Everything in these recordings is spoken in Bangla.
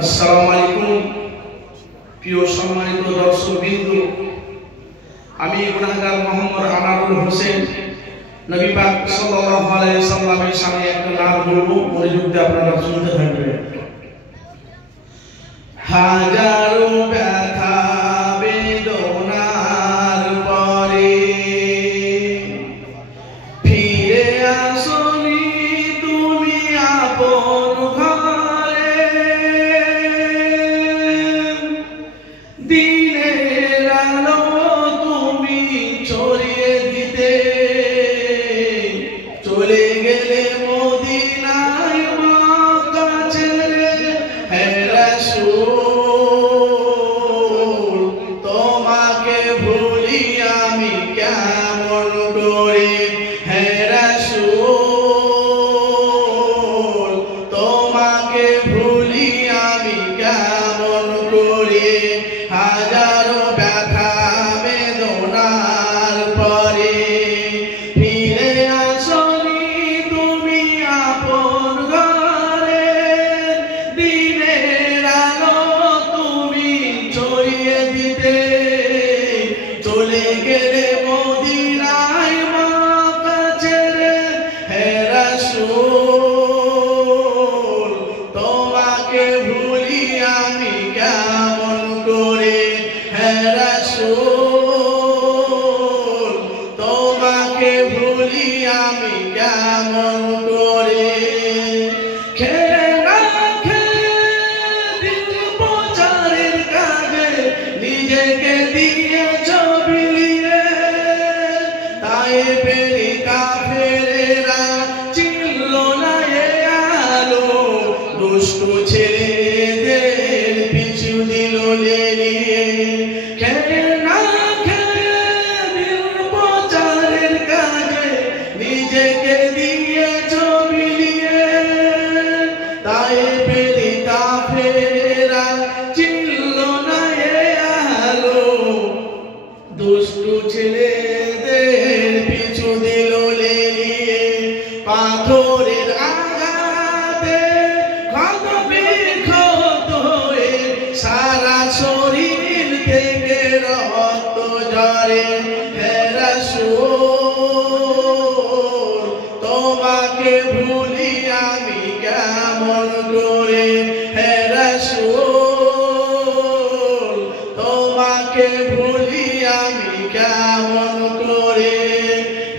আসসালামু আলাইকুম প্রিয় সম্মানিত দর্শকবৃন্দ, আমি গুনাহগার মোহাম্মদ আনারুল হোসেন নবী পাক সাল্লাল্লাহু আলাইহি সাল্লামের সামনে একটা নাম বলবো, মনোযোগ দিয়ে আপনারা শুনতে থাকবেন। হাজারো ব্যথা বেদনার পরে ফিরে আসনি তুমি আপন ঘরে, দিনের আলো তুমি ছড়িয়ে দিতে চলে গেলে মদিনায় মক্কা ছেড়ে। হে রাসূল তোমাকে ভুলি আমি কেমন করে, হে রাসূল তোমাকে ভুলি আমি কেমন করে। হাজারো ব্যথা বেদনার পরে ফিরে আসনি তুমি আপন ঘরে, দিনের আলো তুমি ছড়িয়ে দিতে চলে গেলে মদিনায় মক্কা ছেড়ে। হে রাসূল তোমাকে ভুলি আমি কেমন করে, হে রাসূল তোমাকে ভুলি আমি কেমন করে। খেয়ে না খেয়ে দিন প্রচারের কাজে নিজেকে দিয়েছ বিলিয়ে, তায়েফের কাফেরেরা চিনল না এ আলো, দুষ্টু ছেলেদের পিছু দিল লেলিয়ে। খেয়ে না খেয়ে দিন প্রচারের কাজে নিজেকে দিয়েছ বিলিয়ে, তায়েফের কাফেরেরা চিনল না এ আলো, দুষ্টু ছেলেদের পিছু দিল লেলিয়ে। পাথরের আঘাতে ক্ষত বিক্ষত হয়ে সারা শরীর থেকে রক্ত ঝরে। হে রাসূল তোমাকে ভুলি আমি কেমন করে, হে রাসূল তোমাকে ভুলি আমি কেমন করে।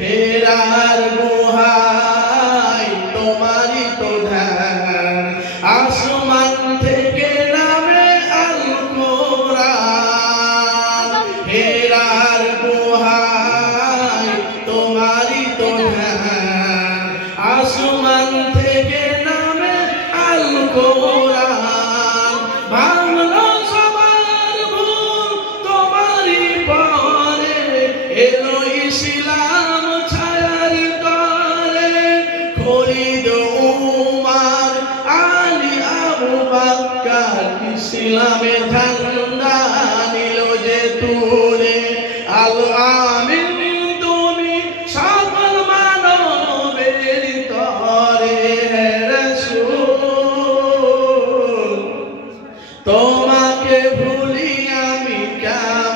হেরার গুহায় তোমারই তো ধ্যান, আসমান থেকে নামে আল কোরআন। হেরার গুহায় তোমারই তো ধ্যান, আসমান থেকে নামে আল কোরআন। ভাঙলো সবার ভুল তোমারই পরে, এলো ইসলাম ছায়ার তরে। খলিদ উমর আলী আবু বকর ইসলামের ঝান্ডা নিল যে তুলে। আল আমিন তুমি সকল মানবের তরে, হে রাসূল তোমাকে ভুলি আমি কেমন